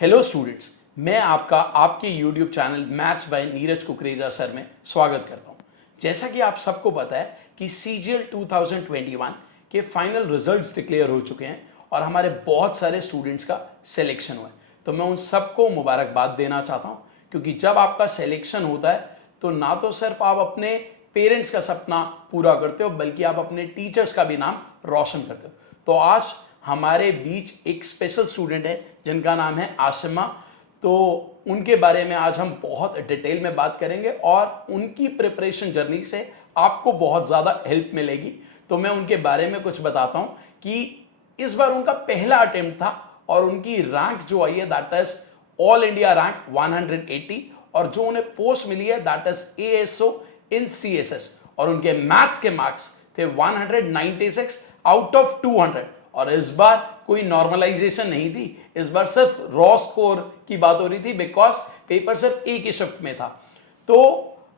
Hello students, मैं आपका आपके YouTube channel maths by Neeraj Kukreja sir में स्वागत करता हूं। जैसा कि आप सबको पता है कि CGL 2021 के फाइनल रिजल्ट्स डिक्लेयर हो चुके हैं और हमारे बहुत सारे स्टूडेंट्स का सिलेक्शन हुआ है। तो मैं उन सबको मुबारकबाद देना चाहता हूं, क्योंकि जब आपका सिलेक्शन होता है तो ना तो सिर्फ आप अपने पेरेंट्स का सपना पूरा करते हो, बल्कि आप अपने टीचर्स का भी नाम रोशन करते हो। तो आज हमारे बीच एक स्पेशल स्टूडेंट है जिनका नाम है आसिमा। तो उनके बारे में आज हम बहुत डिटेल में बात करेंगे और उनकी प्रिपरेशन जर्नी से आपको बहुत ज़्यादा हेल्प मिलेगी। तो मैं उनके बारे में कुछ बताता हूं कि इस बार उनका पहला अटेम्प्ट था और उनकी रैंक जो आई है that is all India rank 180, और जो उन्हें पोस्ट मिली है that is ASO in CSS, और उनके मैथ्स के मार्क्स थे 196 आउट ऑफ 200। और इस बार कोई नॉर्मलाइजेशन नहीं थी, इस बार सिर्फ रॉ स्कोर की बात हो रही थी, बिकॉज पेपर सिर्फ एक ही शिफ्ट में था। तो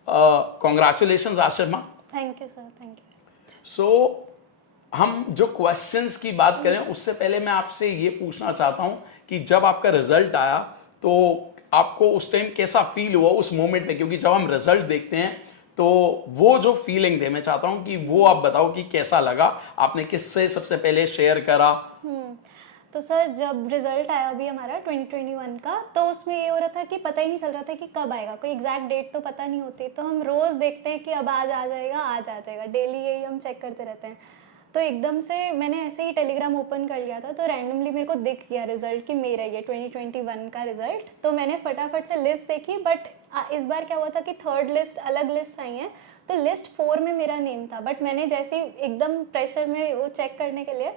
congratulation Ashima. Thank you sir, thank you. So हम जो क्वेश्चंस की बात करें उससे पहले मैं आपसे ये पूछना चाहता हूं कि जब आपका रिजल्ट आया तो आपको उस टाइम कैसा फील हुआ उस मोमेंट में, क्योंकि जब हम रिजल्ट देखते हैं तो वो जो फीलिंग थे, मैं चाहता हूं कि वो आप बताओ कि कैसा लगा, आपने किससे सबसे पहले शेयर करा। तो सर जब रिजल्ट आया अभी हमारा 2021 का, तो उसमें ये हो रहा था कि पता ही नहीं चल रहा था कि कब आएगा, कोई एग्जैक्ट डेट तो पता नहीं होती। तो हम रोज़ देखते हैं कि अब आज आ जाएगा, आज आ जाएगा, डेली यही हम चेक करते रहते हैं। तो एकदम से मैंने ऐसे ही टेलीग्राम ओपन कर लिया था, तो रैंडमली मेरे को दिख गया रिजल्ट कि मेरा ये 2021 का रिजल्ट। तो मैंने फटाफट से लिस्ट देखी, बट इस बार क्या हुआ था कि थर्ड लिस्ट अलग लिस्ट आई है, तो लिस्ट 4 में मेरा नेम था। बट मैंने जैसे ही एकदम प्रेशर में वो चेक करने के लिए,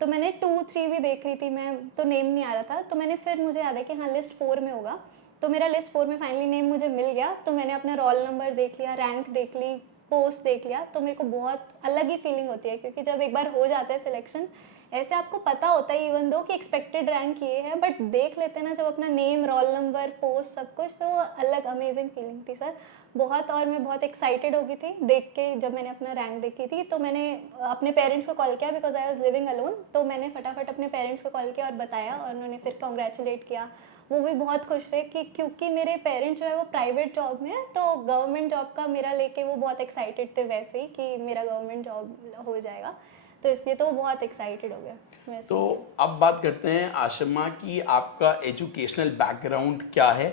तो मैंने 2-3 भी देख रही थी मैं, तो नेम नहीं आ रहा था। तो मैंने फिर मुझे याद है कि हाँ लिस्ट 4 में होगा, तो मेरा लिस्ट 4 में फाइनली नेम मुझे मिल गया। तो मैंने अपना रोल नंबर देख लिया, रैंक देख ली, पोस्ट देख लिया। तो मेरे को बहुत अलग ही फीलिंग होती है, क्योंकि जब एक बार हो जाता है सिलेक्शन, ऐसे आपको पता होता है इवन दो कि एक्सपेक्टेड रैंक ये है, बट देख लेते हैं ना जब अपना नेम, रोल नंबर, पोस्ट सब कुछ, तो अलग अमेजिंग फीलिंग थी सर बहुत। और मैं बहुत एक्साइटेड हो गई थी देख के, जब मैंने अपना रैंक देखी थी। तो मैंने अपने पेरेंट्स को कॉल किया, because I was living alone. तो मैंने फटाफट अपने पेरेंट्स को कॉल किया और बताया, और उन्होंने फिर कॉन्ग्रेचुलेट किया। वो भी बहुत खुश थे कि क्योंकि मेरे पेरेंट्स जो है वो प्राइवेट जॉब में है, तो गवर्नमेंट जॉब का मेरा लेके वो बहुत एक्साइटेड थे वैसे ही कि मेरा गवर्नमेंट जॉब हो जाएगा। तो इसलिए तो वो बहुत एक्साइटेड हो गया। तो अब बात करते हैं आशिमा की आपका एजुकेशनल बैकग्राउंड क्या है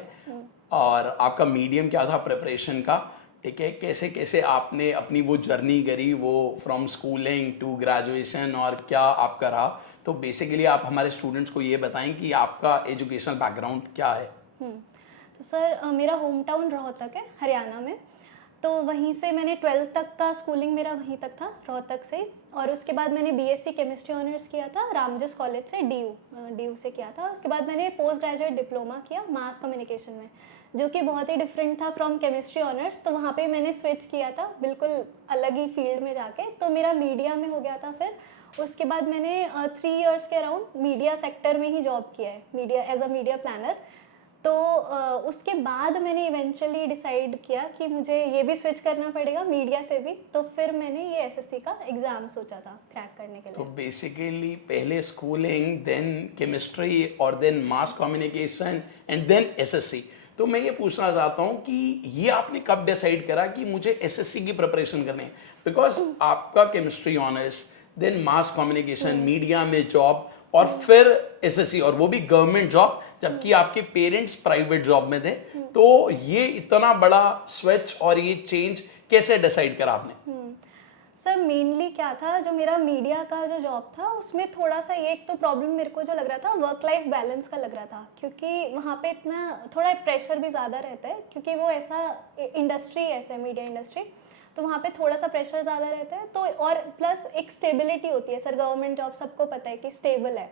और आपका मीडियम क्या था प्रिपरेशन का, ठीक है, कैसे कैसे आपने अपनी वो जर्नी करी, वो फ्रॉम स्कूलिंग टू ग्रेजुएशन, और क्या आपका रहा। तो बेसिकली आप हमारे स्टूडेंट्स को ये बताएं कि आपका एजुकेशनल बैकग्राउंड क्या है। तो सर मेरा होम टाउन रोहतक है, हरियाणा में। तो वहीं से मैंने 12th तक का स्कूलिंग मेरा वहीं तक था, रोहतक से। और उसके बाद मैंने BSc केमिस्ट्री ऑनर्स किया था रामजिस कॉलेज से, DU से किया था। उसके बाद मैंने पोस्ट ग्रेजुएट डिप्लोमा किया मास कम्युनिकेशन में, जो कि बहुत ही डिफरेंट था फ्रॉम केमिस्ट्री ऑनर्स। तो वहाँ पे मैंने स्विच किया था बिल्कुल अलग ही फील्ड में जाके, तो मेरा मीडिया में हो गया था। फिर उसके बाद मैंने 3 इयर्स के अराउंड मीडिया सेक्टर में ही जॉब किया है, media as a media planner. तो उसके बाद मैंने इवेंचुअली डिसाइड किया कि मुझे ये भी स्विच करना पड़ेगा मीडिया से भी। तो फिर मैंने ये SSC का एग्ज़ाम सोचा था क्रैक करने के लिए। तो बेसिकली पहले स्कूलिंग, देन केमिस्ट्री, और then mass communication, and then SSC। तो मैं ये पूछना चाहता हूँ कि ये आपने कब डिसाइड करा कि मुझे SSC की प्रिपरेशन करनी है, बिकॉज आपका chemistry honours, then mass communication, media में जॉब, और फिर SSC, और वो भी गवर्नमेंट जॉब, जबकि आपके पेरेंट्स प्राइवेट जॉब में थे। तो ये इतना बड़ा स्विच और ये चेंज कैसे डिसाइड करा आपने? सर मेनली क्या था, जो मेरा मीडिया का जो जॉब था उसमें थोड़ा सा ये एक तो प्रॉब्लम मेरे को जो लग रहा था, वर्क लाइफ बैलेंस का लग रहा था। क्योंकि वहाँ पे इतना थोड़ा प्रेशर भी ज़्यादा रहता है, क्योंकि वो ऐसा इंडस्ट्री ऐसा है, मीडिया इंडस्ट्री। तो वहाँ पे थोड़ा सा प्रेशर ज़्यादा रहता है। तो और प्लस एक स्टेबिलिटी होती है सर, गवर्नमेंट जॉब सबको पता है कि स्टेबल है।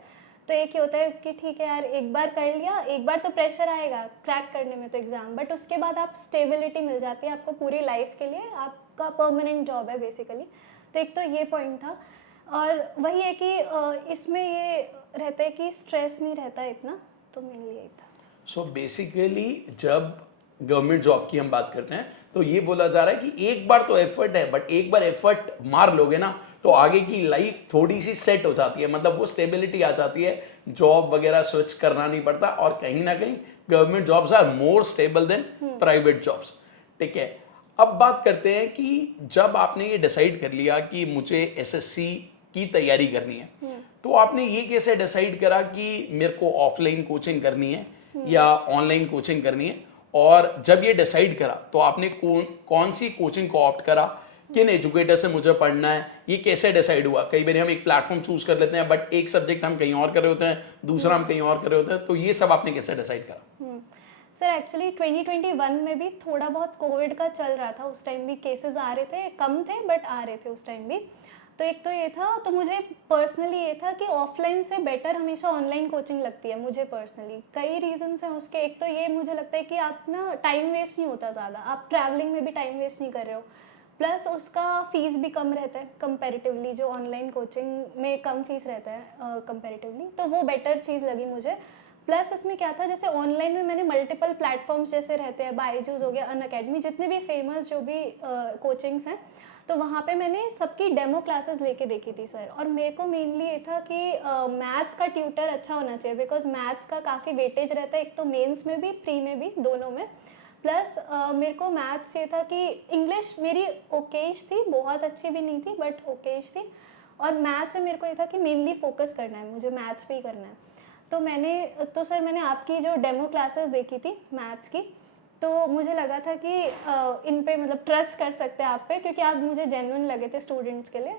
तो एक ही होता है कि ठीक है यार, एक बार कर लिया, एक बार तो प्रेशर आएगा क्रैक करने में तो एग्ज़ाम, बट उसके बाद आप स्टेबिलिटी मिल जाती है आपको पूरी लाइफ के लिए, आपका परमानेंट जॉब है बेसिकली। तो एक तो ये पॉइंट था। और वही है कि इसमें ये रहता है कि स्ट्रेस नहीं रहता है इतना, तो मेनली यही था। सो बेसिकली जब गवर्नमेंट जॉब की हम बात करते हैं तो ये बोला जा रहा है कि एक बार तो एफर्ट है, बट एक बार एफर्ट मार लोगे ना तो आगे की लाइफ थोड़ी सी सेट हो जाती है, मतलब वो स्टेबिलिटी आ जाती है, जॉब वगैरह स्विच करना नहीं पड़ता, और कहीं ना कहीं government jobs are more stable than private jobs. ठीक है, अब बात करते हैं कि जब आपने ये डिसाइड कर लिया कि मुझे एसएससी की तैयारी करनी है, तो आपने ये कैसे डिसाइड करा कि मेरे को ऑफलाइन कोचिंग करनी है या ऑनलाइन कोचिंग करनी है? और जब ये डिसाइड करा तो आपने कौन सी कोचिंग को ऑप्ट करा, किन एजुकेटर से मुझे पढ़ना है, ये कैसे डिसाइड हुआ? कई बार हम एक प्लेटफॉर्म चूज कर लेते हैं बट एक सब्जेक्ट हम कहीं और कर रहे होते हैं, दूसरा हम कहीं और कर रहे होते हैं, तो ये सब आपने कैसे डिसाइड करा? सर एक्चुअली 2021 में भी थोड़ा बहुत कोविड का चल रहा था, उस टाइम भी केसेस आ रहे थे, कम थे बट आ रहे थे उस टाइम भी। तो एक तो ये था, तो मुझे पर्सनली ये था कि ऑफलाइन से बेटर हमेशा ऑनलाइन कोचिंग लगती है मुझे पर्सनली। कई रीजंस हैं उसके। एक तो ये मुझे लगता है कि आप ना टाइम वेस्ट नहीं होता ज़्यादा, आप ट्रैवलिंग में भी टाइम वेस्ट नहीं कर रहे हो, प्लस उसका फीस भी कम रहता है कंपैरेटिवली, जो ऑनलाइन कोचिंग में कम फीस रहता है कंपैरेटिवली, तो वो बेटर चीज़ लगी मुझे। प्लस इसमें क्या था, जैसे ऑनलाइन में मैंने मल्टीपल प्लेटफॉर्म्स जैसे रहते हैं, बायजूस हो गया, अनअकैडमी, जितने भी फेमस जो भी कोचिंग्स हैं, तो वहाँ पे मैंने सबकी डेमो क्लासेस लेके देखी थी सर। और मेरे को मेनली ये था कि मैथ्स का ट्यूटर अच्छा होना चाहिए, बिकॉज मैथ्स का काफ़ी वेटेज रहता है, एक तो मेंस में भी, प्री में भी, दोनों में। प्लस मेरे को मैथ्स ये था कि इंग्लिश मेरी ओकेज थी, बहुत अच्छी भी नहीं थी बट ओकेज थी, और मैथ्स में मेरे को ये था कि मेनली फोकस करना है, मुझे मैथ्स पे ही करना है। तो सर मैंने आपकी जो डेमो क्लासेस देखी थी मैथ्स की, तो मुझे लगा था कि इन पे मतलब ट्रस्ट कर सकते हैं आप पे, क्योंकि आप मुझे जेन्युइन लगे थे स्टूडेंट्स के लिए।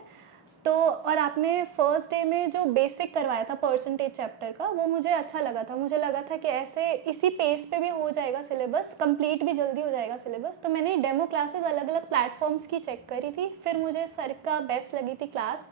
तो और आपने फर्स्ट डे में जो बेसिक करवाया था परसेंटेज चैप्टर का, वो मुझे अच्छा लगा था। मुझे लगा था कि ऐसे इसी पेस पे भी हो जाएगा सिलेबस, कंप्लीट भी जल्दी हो जाएगा सिलेबस। तो मैंने डेमो क्लासेस अलग अलग प्लेटफॉर्म्स की चेक करी थी, फिर मुझे सर का बेस्ट लगी थी क्लास,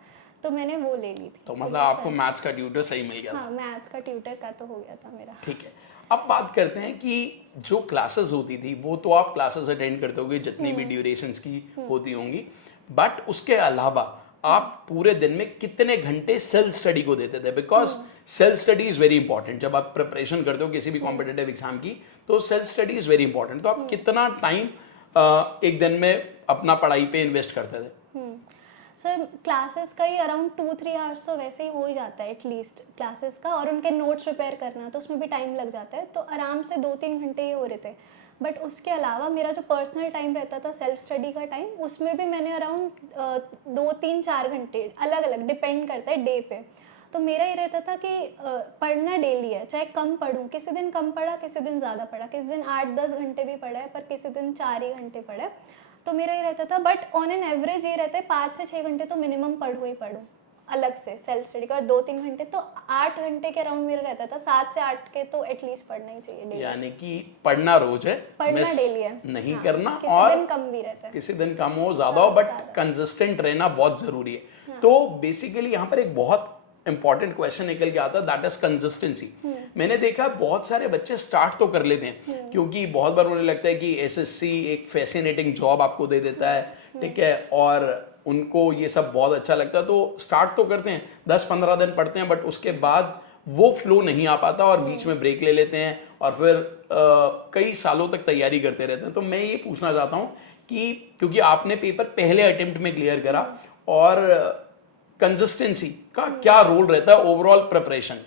तो मैंने वो ले ली थी। तो मतलब आपको मैथ्स का ट्यूटर सही मिल गया था? हाँ, मैथ्स का ट्यूटर का तो हो गया था मेरा। ठीक है, अब बात करते हैं कि जो क्लासेस होती थी वो तो आप क्लासेस अटेंड करते होगे जितनी भी ड्यूरेशंस की होती होंगी, बट उसके अलावा आप पूरे दिन में कितने घंटे सेल्फ स्टडी को देते थे? Because self study is very important. जब आप प्रिपरेशन करते हो किसी भी कॉम्पिटेटिव एग्जाम की, तो self study is very important. तो आप कितना टाइम एक दिन में अपना पढ़ाई पे इन्वेस्ट करते थे? सर क्लासेस का ही अराउंड 2-3 आवर्स तो वैसे ही हो ही जाता है एटलीस्ट क्लासेस का, और उनके नोट्स प्रिपेयर करना, तो उसमें भी टाइम लग जाता है, तो आराम से 2-3 घंटे ही हो रहे थे। बट उसके अलावा मेरा जो पर्सनल टाइम रहता था सेल्फ स्टडी का टाइम, उसमें भी मैंने अराउंड 2-3-4 घंटे, अलग अलग डिपेंड करता है डे पे। तो मेरा ये रहता था कि पढ़ना डेली है, चाहे कम पढूं, किसी दिन कम पढ़ा, किसी दिन ज़्यादा पढ़ा, किसी दिन 8-10 घंटे भी पढ़ा है, पर किसी दिन 4 ही घंटे पढ़ा है। तो मेरा ये रहता था, बट ऑन एन एवरेज ये रहता है 5 से 6 घंटे तो मिनिमम पढूं ही पढूं अलग से सेल्फ स्टडी का, और 2-3 घंटे तो 8 घंटे के अराउंड मेरा रहता था, 7 से 8 के तो एटलीस्ट पढ़ना ही चाहिए डेली। यानी कि पढ़ना रोज है, पढ़ना मिस डेली है, नहीं हाँ, करना, किसी और दिन कम भी रहता है, किसी दिन कम हो ज्यादा हो, बट ज़्यादा। कंसिस्टेंट रहना बहुत जरूरी है। तो बेसिकली यहाँ पर एक बहुत इंपॉर्टेंट क्वेश्चन निकल के आता है, दैट इज कंसिस्टेंसी। मैंने देखा बहुत सारे बच्चे स्टार्ट तो कर लेते हैं, क्योंकि बहुत बार उन्हें लगता है कि एसएससी एक फैसिनेटिंग जॉब आपको दे देता है, ठीक है, और उनको ये सब बहुत अच्छा लगता है, तो स्टार्ट तो करते हैं, 10-15 दिन पढ़ते हैं, बट उसके बाद वो फ्लो नहीं आ पाता और बीच में ब्रेक ले लेते हैं, और फिर कई सालों तक तैयारी करते रहते हैं। तो मैं ये पूछना चाहता हूँ कि क्योंकि आपने पेपर पहले अटेम्प्ट में क्लियर करा, और कंसिस्टेंसी का क्या रोल रहता है ओवरऑल प्रिपरेशन?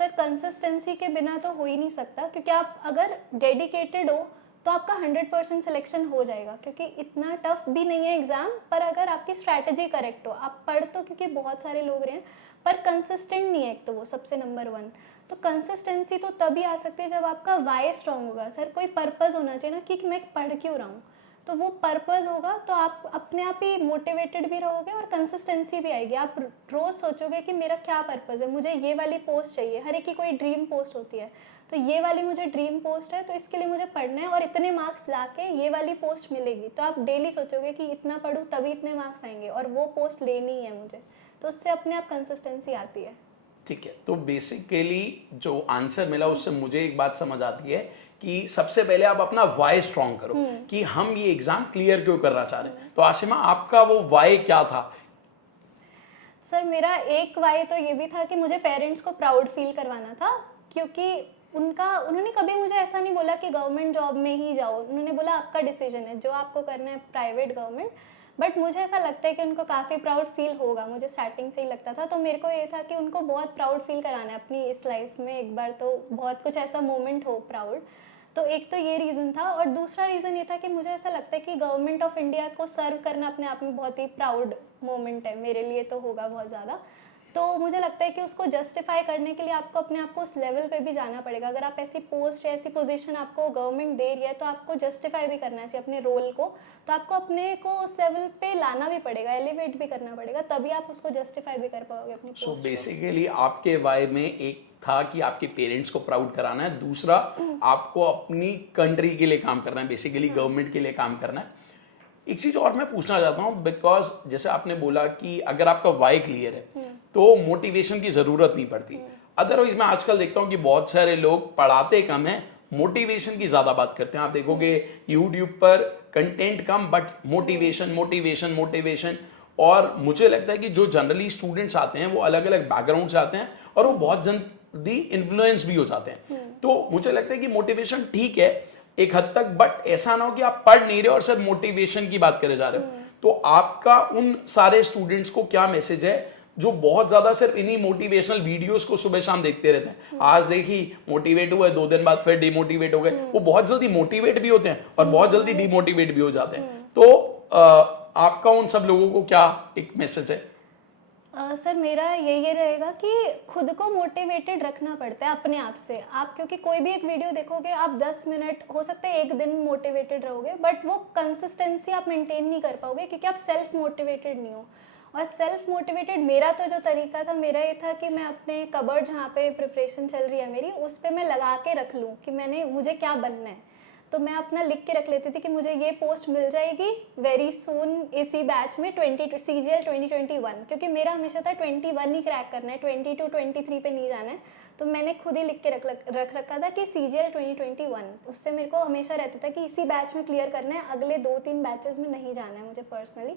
सर कंसिस्टेंसी के बिना तो हो ही नहीं सकता, क्योंकि आप अगर डेडिकेटेड हो तो आपका 100% सिलेक्शन हो जाएगा, क्योंकि इतना टफ भी नहीं है एग्जाम। पर अगर आपकी स्ट्रैटेजी करेक्ट हो, आप पढ़ तो क्योंकि बहुत सारे लोग रहे हैं, पर कंसिस्टेंट नहीं है, एक तो वो सबसे नंबर 1। तो कंसिस्टेंसी तो तभी आ सकती है जब आपका वाई स्ट्रांग होगा। सर कोई पर्पस होना चाहिए ना कि मैं पढ़ क्यों रहा हूँ, तो वो पर्पस होगा तो आप अपने आप ही मोटिवेटेड भी रहोगे और कंसिस्टेंसी भी आएगी। आप रोज सोचोगे कि मेरा क्या पर्पस है, मुझे ये वाली पोस्ट चाहिए, हर एक की कोई ड्रीम पोस्ट होती है, तो ये वाली मुझे ड्रीम पोस्ट है, तो इसके लिए मुझे पढ़ना है और इतने मार्क्स लाके ये वाली पोस्ट मिलेगी। तो आप डेली सोचोगे कि इतना पढूं तभी इतने मार्क्स आएंगे और वो पोस्ट लेनी है मुझे, तो उससे अपने आप कंसिस्टेंसी आती है। ठीक है, तो बेसिकली जो आंसर मिला उससे मुझे एक बात समझ आती है कि सबसे पहले आप अपना वाई स्ट्रॉन्ग करो, कि हम ये एग्जाम क्लियर क्यों करना चाह रहे हैं। तो आशिमा, आपका वो वाई क्या था? सर मेरा एक वाई तो ये भी था कि मुझे पेरेंट्स को प्राउड फील करवाना था, क्योंकि उन्होंने कभी मुझे ऐसा नहीं बोला कि गवर्नमेंट जॉब में ही जाओ, उन्होंने बोला आपका डिसीजन है, जो आपको करना है प्राइवेट गवर्नमेंट, बट मुझे ऐसा लगता है कि उनको काफ़ी प्राउड फील होगा, मुझे स्टार्टिंग से ही लगता था। तो मेरे को ये था कि उनको बहुत प्राउड फील कराना है अपनी इस लाइफ में एक बार, तो बहुत कुछ ऐसा मोमेंट हो प्राउड। तो एक तो ये रीज़न था, और दूसरा रीज़न ये था कि मुझे ऐसा लगता है कि गवर्नमेंट ऑफ इंडिया को सर्व करना अपने आप में बहुत ही प्राउड मोमेंट है, मेरे लिए तो होगा बहुत ज़्यादा। तो मुझे लगता है कि उसको जस्टिफाई करने के लिए आपको अपने आप को उस लेवल पे भी जाना पड़ेगा। अगर आप ऐसी पोस्ट या ऐसी पोजीशन आपको गवर्नमेंट दे रही है, तो आपको जस्टिफाई भी करना चाहिए अपने रोल को। तो आपको अपने को उस लेवल पे लाना भी पड़ेगा, एलिवेट भी करना पड़ेगा, तभी आप उसको जस्टिफाई भी कर पाओगे अपनी सो पोस्ट को। बेसिकली आपके वाई में एक था कि आपके पेरेंट्स को प्राउड कराना है, दूसरा आपको अपनी कंट्री के लिए काम करना है, बेसिकली गवर्नमेंट के लिए काम करना है। एक चीज और मैं पूछना चाहता हूँ, बिकॉज जैसे आपने बोला कि अगर आपका वाई क्लियर है तो मोटिवेशन की जरूरत नहीं पड़ती। अदरवाइज मैं आजकल देखता हूँ कि बहुत सारे लोग पढ़ाते कम है, मोटिवेशन की ज्यादा बात करते हैं। आप देखोगे यूट्यूब पर content come but motivation motivation motivation. और मुझे लगता है कि जो जनरली स्टूडेंट्स आते हैं वो अलग अलग बैकग्राउंड से आते हैं और वो बहुत जल्दी इन्फ्लुएंस भी हो जाते हैं। तो मुझे लगता है कि मोटिवेशन ठीक है एक हद तक, बट ऐसा ना हो कि आप पढ़ नहीं रहे और सिर्फ मोटिवेशन की बात करे जा रहे हो। तो आपका उन सारे स्टूडेंट्स को क्या मैसेज है जो बहुत ज्यादा सिर्फ इन्हीं मोटिवेशनल वीडियोस को सुबह शाम देखते रहते हैं? आज देखी मोटिवेट हुए, 2 दिन बाद फिर डिमोटिवेट हो गए। वो बहुत जल्दी मोटिवेट भी होते हैं और बहुत जल्दी डिमोटिवेट भी हो जाते हैं। तो आपका उन सब लोगों को क्या एक मैसेज है? सर मेरा ये रहेगा कि खुद को मोटिवेटेड रखना पड़ता है अपने आप से। आप क्योंकि कोई भी एक वीडियो देखोगे, आप 10 मिनट हो सकता है एक दिन मोटिवेटेड रहोगे, बट वो कंसिस्टेंसी आप मेंटेन नहीं कर पाओगे क्योंकि आप सेल्फ मोटिवेटेड नहीं हो। और सेल्फ मोटिवेटेड मेरा तो जो तरीका था, मेरा ये था कि मैं अपने कबर्ड जहाँ पे प्रिपरेशन चल रही है मेरी, उस पर मैं लगा के रख लूँ कि मुझे क्या बनना है। तो मैं अपना लिख के रख लेती थी कि मुझे ये पोस्ट मिल जाएगी वेरी सून इसी बैच में, CGL 2021, क्योंकि मेरा हमेशा था 21 ही क्रैक करना है, 22 23 पे नहीं जाना है। तो मैंने खुद ही लिख के रख रखा था कि CGL 2021। उससे मेरे को हमेशा रहता था कि इसी बैच में क्लियर करना है, अगले 2-3 बैचेस में नहीं जाना है मुझे पर्सनली।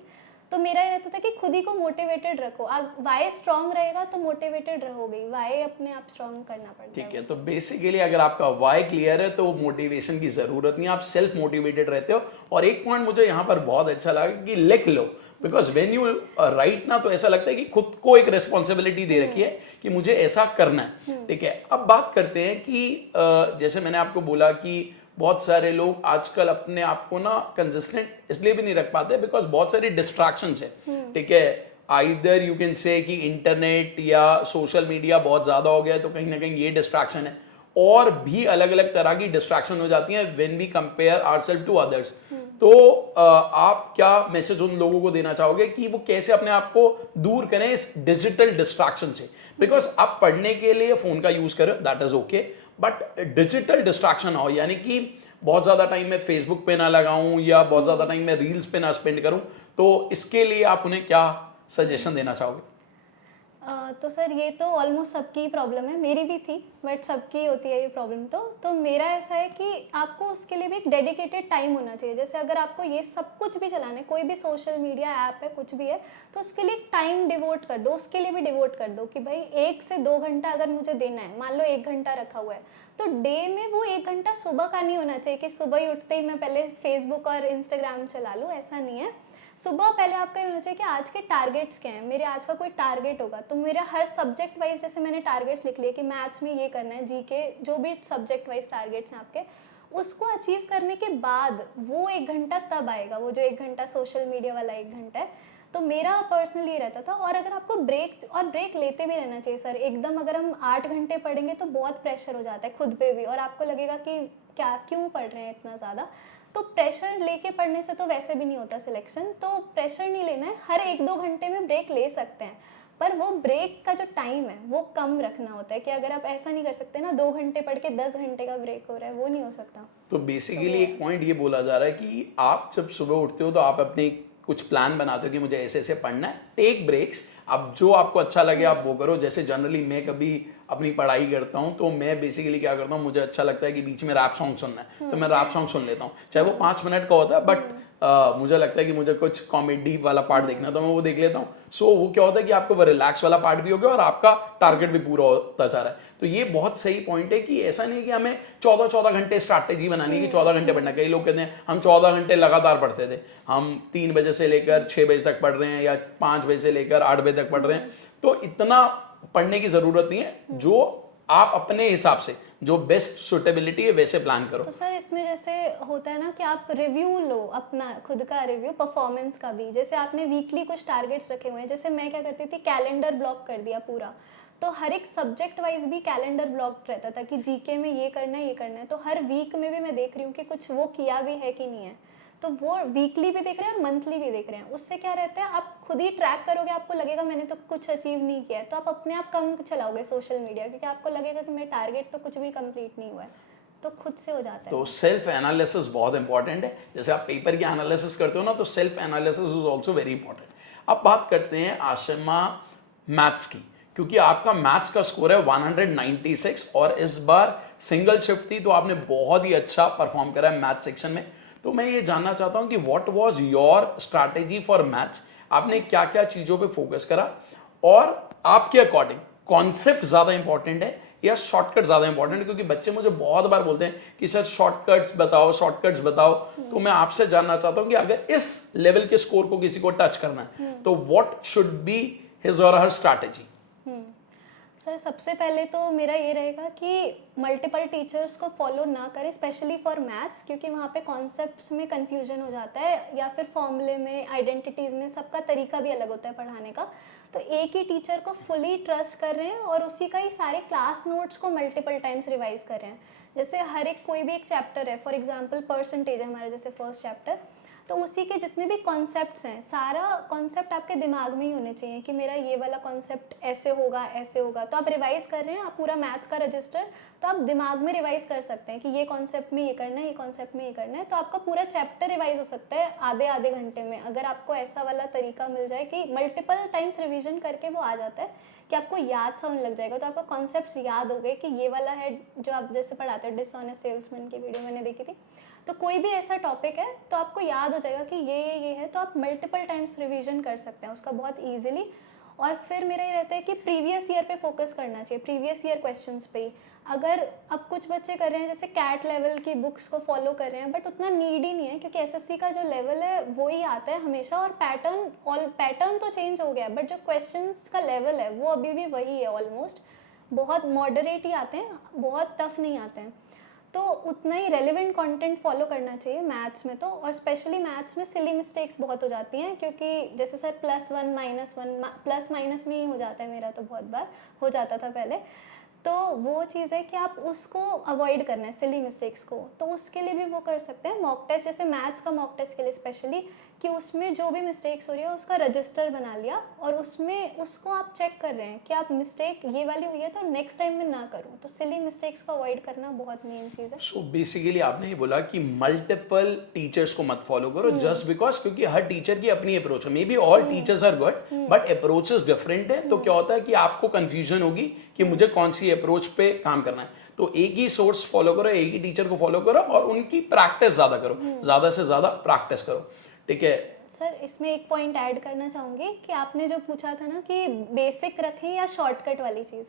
तो मेरा ये रहता था कि खुद ही को मोटिवेटेड रखो। वाई स्ट्रांग रहेगा तो मोटिवेटेड रहोगे, वाई अपने आप स्ट्रांग करना पड़ता है। ठीक है, तो बेसिकली अगर आपका वाई क्लियर है तो मोटिवेशन की जरूरत नहीं, आप सेल्फ मोटिवेटेड रहते हो। और एक पॉइंट मुझे यहाँ पर बहुत अच्छा लगा कि लिख लो, बिकॉज वेन यू राइट ना, तो ऐसा लगता है कि खुद को एक रेस्पॉन्सिबिलिटी दे रखी है कि मुझे ऐसा करना है। ठीक है, अब बात करते हैं कि जैसे मैंने आपको बोला कि बहुत सारे लोग आजकल अपने आप को ना कंसिस्टेंट इसलिए भी नहीं रख पाते बिकॉज बहुत सारी डिस्ट्रैक्शंस है। ठीक है, आइदर यू कैन से कि इंटरनेट या सोशल मीडिया बहुत ज्यादा हो गया है, तो कहीं ना कहीं ये डिस्ट्रैक्शन है। और भी अलग अलग तरह की डिस्ट्रैक्शन हो जाती है when we compare ourself to others. तो आप क्या मैसेज उन लोगों को देना चाहोगे कि वो कैसे अपने आप को दूर करें इस डिजिटल डिस्ट्रैक्शन से? बिकॉज आप पढ़ने के लिए फोन का यूज करो, that is okay, but digital distraction हो, यानी कि बहुत ज्यादा टाइम मैं फेसबुक पे ना लगाऊं या बहुत ज्यादा टाइम मैं रील्स पे ना स्पेंड करूं, तो इसके लिए आप उन्हें क्या सजेशन देना चाहोगे? तो सर ये तो ऑलमोस्ट सबकी प्रॉब्लम है, मेरी भी थी, बट सबकी होती है ये प्रॉब्लम। तो मेरा ऐसा है कि आपको उसके लिए भी एक डेडिकेटेड टाइम होना चाहिए। जैसे अगर आपको ये सब कुछ भी चलाना है, कोई भी सोशल मीडिया ऐप है, कुछ भी है, तो उसके लिए टाइम डिवोट कर दो, उसके लिए भी डिवोट कर दो कि भाई 1 से 2 घंटा अगर मुझे देना है, मान लो 1 घंटा रखा हुआ है, तो डे में वो 1 घंटा सुबह का नहीं होना चाहिए कि सुबह ही उठते ही मैं पहले फेसबुक और इंस्टाग्राम चला लूँ, ऐसा नहीं है। सुबह पहले आपका ये होना चाहिए कि आज के टारगेट्स क्या हैं, मेरे आज का कोई टारगेट होगा, तो मेरा हर सब्जेक्ट वाइज जैसे मैंने टारगेट्स लिख लिए कि मैथ्स में ये करना है, जीके, जो भी सब्जेक्ट वाइज टारगेट्स हैं आपके, उसको अचीव करने के बाद वो 1 घंटा तब आएगा, वो जो 1 घंटा सोशल मीडिया वाला 1 घंटा है। तो मेरा पर्सनली ये रहता था। और अगर आपको ब्रेक लेते भी रहना चाहिए सर। एकदम अगर हम 8 घंटे पढ़ेंगे तो बहुत प्रेशर हो जाता है खुद पे भी, और आपको लगेगा कि क्या क्यों पढ़ रहे हैं इतना ज़्यादा। तो प्रेशर लेके पढ़ने से तो वैसे भी नहीं होता सिलेक्शन, तो प्रेशर नहीं लेना है, हर 1-2 घंटे में ब्रेक ले सकते हैं, पर वो ब्रेक का जो टाइम है वो कम रखना होता है कि अगर आप ऐसा नहीं कर सकते ना 2 घंटे पढ़ के 10 घंटे का ब्रेक हो रहा है, वो नहीं हो सकता। तो बेसिकली एक पॉइंट ये बोला जा रहा है कि आप जब सुबह उठते हो तो आप अपने कुछ प्लान बनाते हो कि मुझे ऐसे ऐसे पढ़ना है, टेक ब्रेक्स, अब जो आपको अच्छा लगे आप वो करो। जैसे जनरली मैं कभी अपनी पढ़ाई करता हूँ तो मैं बेसिकली क्या करता हूँ, मुझे अच्छा लगता है कि बीच में रैप सॉन्ग सुनना है तो मैं रैप सॉन्ग सुन लेता हूँ, चाहे वो 5 मिनट का होता है, बट मुझे लगता है कि मुझे कुछ कॉमेडी वाला पार्ट देखना है तो मैं वो देख लेता हूँ। सो वो क्या होता है कि आपको वो रिलैक्स वाला पार्ट भी हो गया और आपका टारगेट भी पूरा होता जा रहा है। तो ये बहुत सही पॉइंट है कि ऐसा नहीं है कि हमें 14-14 घंटे स्ट्रैटेजी बनानी है कि 14 घंटे पढ़ना। कई लोग कहते हैं हम 14 घंटे लगातार पढ़ते थे, हम 3 बजे से लेकर 6 बजे तक पढ़ रहे हैं या 5 बजे से लेकर 8 बजे तक पढ़ रहे हैं। तो इतना पढ़ने की जरूरत नहीं है, जो आप अपने हिसाब से जो बेस्ट सुटेबिलिटी है वैसे प्लान करो। तो सर इसमें जैसे होता है ना कि आप रिव्यू लो, अपना खुद का रिव्यू, परफॉर्मेंस का भी। जैसे आपने वीकली कुछ टारगेट्स रखे हुए हैं, जैसे मैं क्या करती थी, कैलेंडर ब्लॉक कर दिया पूरा। तो हर एक सब्जेक्ट वाइज भी कैलेंडर ब्लॉक रहता था कि जीके में ये करना है, ये करना है। तो हर वीक में भी मैं देख रही हूँ कि कुछ वो किया भी है कि नहीं है। तो वो वीकली भी देख रहे हैं और मंथली भी देख रहे हैं। उससे क्या रहता है, आप खुद ही ट्रैक करोगे, आपको लगेगा मैंने तो कुछ अचीव नहीं किया है, तो आप अपने आप कम चलाओगे सोशल मीडिया, क्योंकि आपको लगेगा कि मेरा टारगेट तो कुछ भी कंप्लीट नहीं हुआ है। तो खुद से हो जाता है। तो सेल्फ एनालिसिस बहुत इंपॉर्टेंट है। जैसे आप पेपर की एनालिसिस करते हो ना, तो self analysis is also very important. अब बात करते हैं आशिमा मैथ्स की, क्योंकि आपका मैथ्स का स्कोर है 196 और इस बार सिंगल शिफ्ट थी तो आपने बहुत ही अच्छा परफॉर्म करा है मैथ सेक्शन में। तो मैं ये जानना चाहता हूँ कि what was your strategy for maths, आपने क्या क्या चीज़ों पे फोकस करा और आपके अकॉर्डिंग कॉन्सेप्ट ज़्यादा इंपॉर्टेंट है या शॉर्टकट ज़्यादा इंपॉर्टेंट है? क्योंकि बच्चे मुझे बहुत बार बोलते हैं कि सर शॉर्टकट्स बताओ, शॉर्टकट्स बताओ। तो मैं आपसे जानना चाहता हूँ कि अगर इस लेवल के स्कोर को किसी को टच करना है तो व्हाट शुड बी हिज और हर स्ट्रैटेजी? सर सबसे पहले तो मेरा ये रहेगा कि मल्टीपल टीचर्स को फॉलो ना करें, स्पेशली फॉर मैथ्स, क्योंकि वहाँ पे कॉन्सेप्ट्स में कंफ्यूजन हो जाता है या फिर फॉर्मूले में, आइडेंटिटीज़ में, सबका तरीका भी अलग होता है पढ़ाने का। तो एक ही टीचर को फुली ट्रस्ट कर रहे हैं और उसी का ही सारे क्लास नोट्स को मल्टीपल टाइम्स रिवाइज कर रहे हैं। जैसे हर एक कोई भी एक चैप्टर है, फॉर एग्जाम्पल परसेंटेज है हमारा जैसे फर्स्ट चैप्टर, तो उसी के जितने भी कॉन्सेप्ट्स हैं, सारा कॉन्सेप्ट आपके दिमाग में ही होने चाहिए कि मेरा ये वाला कॉन्सेप्ट ऐसे होगा, ऐसे होगा। तो आप रिवाइज कर रहे हैं, आप पूरा मैथ्स का रजिस्टर तो आप दिमाग में रिवाइज कर सकते हैं कि ये कॉन्सेप्ट में ये करना है, ये कॉन्सेप्ट में ये करना है। तो आपका पूरा चैप्टर रिवाइज हो सकता है आधे आधे घंटे में, अगर आपको ऐसा वाला तरीका मिल जाए कि मल्टीपल टाइम्स रिविजन करके वो आ जाता है कि आपको याद सा होने लग जाएगा। तो आपको कॉन्सेप्ट्स याद हो गए कि ये वाला है, जो आप जैसे पढ़ाते हो डिसऑनेस्ट सेल्समैन की वीडियो मैंने देखी थी, तो कोई भी ऐसा टॉपिक है तो आपको याद हो जाएगा कि ये है, तो आप मल्टीपल टाइम्स रिवीजन कर सकते हैं उसका बहुत इजीली। और फिर मेरा ये रहता है कि प्रीवियस ईयर पे फोकस करना चाहिए, प्रीवियस ईयर क्वेश्चंस पे ही। अगर अब कुछ बच्चे कर रहे हैं जैसे कैट लेवल की बुक्स को फॉलो कर रहे हैं, बट उतना नीड ही नहीं है, क्योंकि एसएससी का जो लेवल है वो ही आता है हमेशा, और पैटर्न तो चेंज हो गया है, बट जो क्वेश्चंस का लेवल है वो अभी भी वही है ऑलमोस्ट। बहुत मॉडरेट ही आते हैं, बहुत टफ नहीं आते हैं। तो उतना ही रेलिवेंट कंटेंट फॉलो करना चाहिए मैथ्स में तो। और स्पेशली मैथ्स में सिली मिस्टेक्स बहुत हो जाती हैं, क्योंकि जैसे सर +1 -1 प्लस माइनस में ही हो जाता है मेरा, तो बहुत बार हो जाता था पहले। तो वो चीज़ है कि आप उसको अवॉइड करना है, सिली मिस्टेक्स को। तो उसके लिए भी वो कर सकते हैं मॉक टेस्ट, जैसे मैथ्स का मॉक टेस्ट के लिए स्पेशली, कि उसमें जो भी मिस्टेक्स हो रही है उसका रजिस्टर बना लिया और उसमें उसको आप चेक कर रहे हैं कि आप मिस्टेक ये वाली हुई है तो नेक्स्ट टाइम में ना करूँ। तो सिली मिस्टेक्स को अवॉइड करना बहुत मेन चीज़ है। सो बेसिकली आपने ये बोला कि मल्टीपल टीचर्स को मत फॉलो करो जस्ट बिकॉज, क्योंकि हर टीचर की अपनी अप्रोच है। Maybe all teachers are good but approaches different है। तो क्या होता है कि आपको कंफ्यूजन होगी कि मुझे कौन सी अप्रोच पे काम करना है। तो एक ही सोर्स फॉलो करो, एक ही टीचर को फॉलो करो और उनकी प्रैक्टिस ज्यादा करो, ज्यादा से ज्यादा प्रैक्टिस करो, ठीक है। सर इसमें एक पॉइंट ऐड करना चाहूँगी कि आपने जो पूछा था ना कि बेसिक रखें या शॉर्टकट वाली चीज़,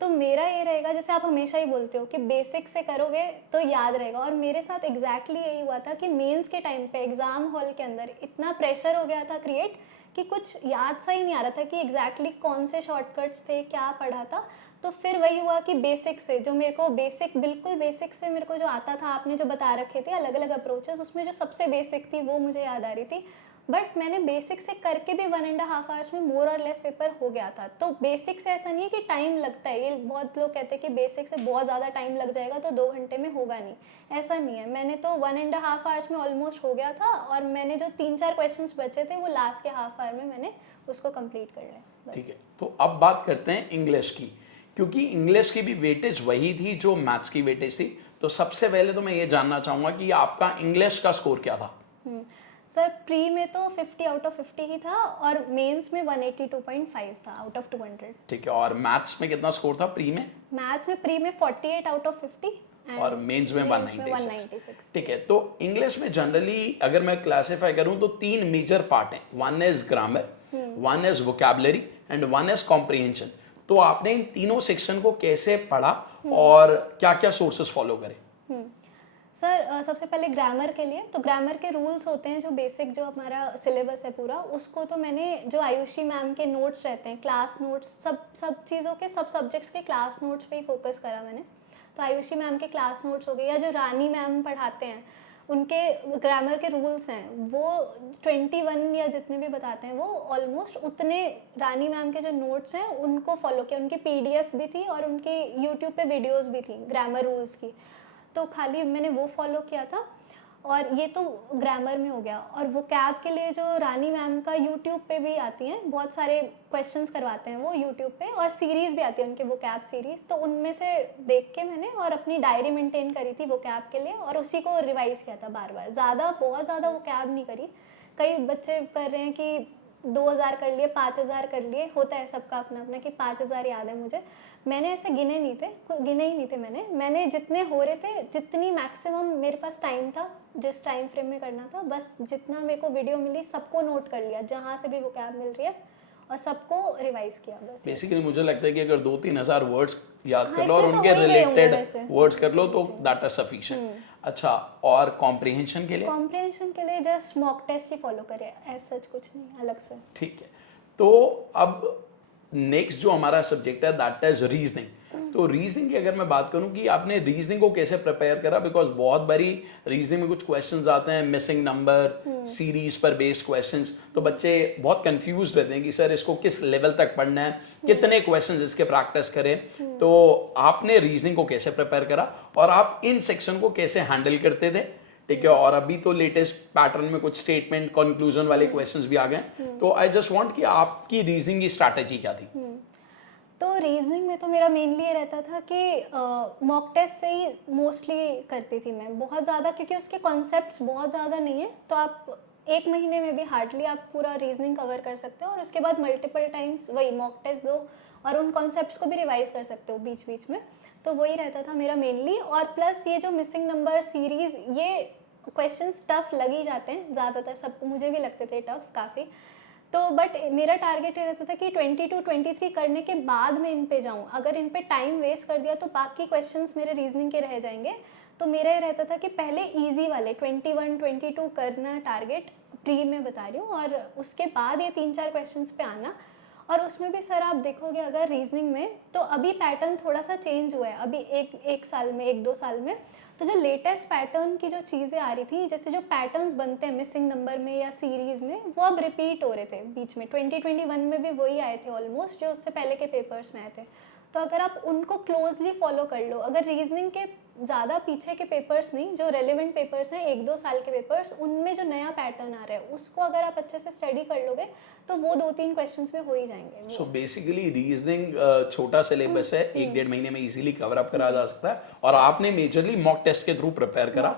तो मेरा ये रहेगा, जैसे आप हमेशा ही बोलते हो कि बेसिक से करोगे तो याद रहेगा, और मेरे साथ एग्जैक्टली यही हुआ था कि मेंस के टाइम पे एग्ज़ाम हॉल के अंदर इतना प्रेशर हो गया था क्रिएट कि कुछ याद सा ही नहीं आ रहा था कि एग्जैक्टली कौन से शॉर्टकट्स थे, क्या पढ़ा था। तो फिर वही हुआ कि बेसिक से, जो मेरे को बेसिक, बिल्कुल बेसिक से मेरे को जो आता था, आपने जो बता रखे थे अलग अलग अप्रोचेस, उसमें जो सबसे बेसिक थी वो मुझे याद आ रही थी। बट मैंने बेसिक से करके भी 1.5 आवर्स में मोर और लेस पेपर हो गया था। तो बेसिक से ऐसा नहीं है कि टाइम लगता है, ये बहुत लोग कहते हैं कि बेसिक से बहुत ज़्यादा टाइम लग जाएगा तो 2 घंटे में होगा नहीं, ऐसा नहीं है। मैंने तो 1.5 आवर्स में ऑलमोस्ट हो गया था, और मैंने जो 3-4 क्वेश्चंस बचे थे वो लास्ट के हाफ आवर में मैंने उसको कंप्लीट कर लिया। ठीक है, तो अब बात करते हैं इंग्लिश की, क्योंकि इंग्लिश की भी वेटेज वही थी जो मैथ्स की वेटेज थी। तो सबसे पहले तो मैं ये जानना चाहूँगा कि आपका इंग्लिश का स्कोर क्या था? सर प्री में तो 50 आउट ऑफ 50 ही था और मेंस में 182.5 था आउट ऑफ 200। ठीक है, और मैथ्स में कितना स्कोर था प्री में? मैथ्स में प्री में 48 आउट ऑफ 50 और मेंस में 196। 196। ठीक है, तो इंग्लिश में जनरली अगर मैं क्लासिफाई करूं तो 3 मेजर पार्ट हैं, one is grammar, one is vocabulary and one is comprehension. तो आपने इन तीनों सेक्शन को कैसे पढ़ा और क्या क्या सोर्सेस फॉलो करे? सर सबसे पहले ग्रामर के लिए तो ग्रामर के रूल्स होते हैं जो बेसिक जो हमारा सिलेबस है पूरा, उसको तो मैंने जो आयुषी मैम के नोट्स रहते हैं, क्लास नोट्स, सब चीज़ों के सब सब्जेक्ट्स के क्लास नोट्स पे ही फोकस करा मैंने। तो आयुषी मैम के क्लास नोट्स हो गए या जो रानी मैम पढ़ाते हैं उनके ग्रामर के रूल्स हैं वो 21 या जितने भी बताते हैं वो ऑलमोस्ट उतने रानी मैम के जो नोट्स हैं उनको फॉलो किया। उनकी PDF भी थी और उनकी यूट्यूब पे वीडियोस भी थी ग्रामर रूल्स की, तो खाली मैंने वो फॉलो किया था। और ये तो ग्रामर में हो गया। और वो कैब के लिए जो रानी मैम का यूट्यूब पे भी आती हैं, बहुत सारे क्वेश्चंस करवाते हैं वो यूट्यूब पे, और सीरीज़ भी आती है उनके वो कैब सीरीज़, तो उनमें से देख के मैंने और अपनी डायरी मेंटेन करी थी वो कैब के लिए और उसी को रिवाइज़ किया था बार बार। बहुत ज़्यादा वो कैब नहीं करी। कई बच्चे कर रहे हैं कि 2000 कर लिए, 5000 कर लिए, होता है सबका अपना अपना कि 5000 याद है मुझे। मैंने ऐसे गिने ही नहीं थे मैंने जितने हो रहे थे, जितनी मैक्सिमम मेरे पास टाइम था, जिस टाइम फ्रेम में करना था, बस जितना मेरे को वीडियो मिली सबको नोट कर लिया, जहाँ से भी वो कैब मिल रही है, और सबको रिवाइज किया बस। बेसिकली मुझे लगता है कि अगर 2-3 हज़ार वर्ड्स याद कर हाँ, लो और इतने तो उनके हो ही गए होंगे रिलेटेड वैसे। वर्ड्स कर लो तो दैट इज सफिशिएंट। अच्छा, और कॉम्प्रिहेंशन के लिए? कॉम्प्रिहेंशन के लिए जस्ट मॉक टेस्ट ही फॉलो करे, ऐसा सच कुछ नहीं अलग से। ठीक है, तो अब नेक्स्ट जो हमारा सब्जेक्ट है दैट इज रीजनिंग। तो रीजनिंग की अगर मैं बात करूं कि आपने रीजनिंग को कैसे प्रिपेयर करा, बिकॉज बहुत बारी रीजनिंग में कुछ क्वेश्चंस आते हैं मिसिंग नंबर, सीरीज पर बेस्ड क्वेश्चंस, तो बच्चे बहुत कंफ्यूज रहते हैं कि सर इसको किस लेवल तक पढ़ना है, कितने क्वेश्चंस इसके प्रैक्टिस करें। तो आपने रीजनिंग को कैसे प्रिपेयर करा और आप इन सेक्शन को कैसे हैंडल करते थे? ठीक है, और अभी तो लेटेस्ट पैटर्न में कुछ स्टेटमेंट कंक्लूजन वाले क्वेश्चंस भी आ गए, तो आई जस्ट वांट कि आपकी रीजनिंग की स्ट्रैटेजी क्या थी? तो रीजनिंग में तो मेरा मेनली ये रहता था कि मॉक टेस्ट से ही मोस्टली करती थी मैं बहुत ज़्यादा, क्योंकि उसके कॉन्सेप्ट्स बहुत ज़्यादा नहीं है, तो आप 1 महीने में भी हार्डली आप पूरा रीजनिंग कवर कर सकते हो, और उसके बाद मल्टीपल टाइम्स वही मॉक टेस्ट दो और उन कॉन्सेप्ट्स को भी रिवाइज कर सकते हो बीच बीच में। तो वही रहता था मेरा मेनली। और प्लस ये जो मिसिंग नंबर सीरीज़, ये क्वेश्चंस टफ लग ही जाते हैं ज़्यादातर सबको, मुझे भी लगते थे टफ काफ़ी। तो बट मेरा टारगेट ये रहता था कि 22 23 करने के बाद मैं इन पे जाऊँ। अगर इन पे टाइम वेस्ट कर दिया तो बाकी क्वेश्चंस मेरे रीजनिंग के रह जाएंगे। तो मेरा ये रहता था कि पहले इजी वाले 21 22 करना टारगेट, प्री में बता रही हूँ, और उसके बाद ये 3-4 क्वेश्चंस पे आना। और उसमें भी सर आप देखोगे अगर रीजनिंग में, तो अभी पैटर्न थोड़ा सा चेंज हुआ है अभी एक साल में, 1-2 साल में। तो जो लेटेस्ट पैटर्न की जो चीज़ें आ रही थी, जैसे जो पैटर्न्स बनते हैं मिसिंग नंबर में या सीरीज़ में, वो अब रिपीट हो रहे थे बीच में। 2021 में भी वही आए थे ऑलमोस्ट जो उससे पहले के पेपर्स में आए थे। तो अगर आप उनको क्लोजली फॉलो कर लो, अगर रीजनिंग के ज़्यादा पीछे के पेपर्स नहीं, जो रेलिवेंट पेपर्स हैं 1-2 साल के पेपर्स, उनमें जो नया पैटर्न आ रहा है उसको अगर आप अच्छे से स्टडी कर लोगे तो वो 2-3 क्वेश्चंस में हो ही जाएंगे। सो बेसिकली रीजनिंग छोटा सिलेबस है, 1-1.5 महीने में इजीली कवर अप करा जा सकता है, और आपने मेजरली मॉक टेस्ट के थ्रू प्रिपेयर करा।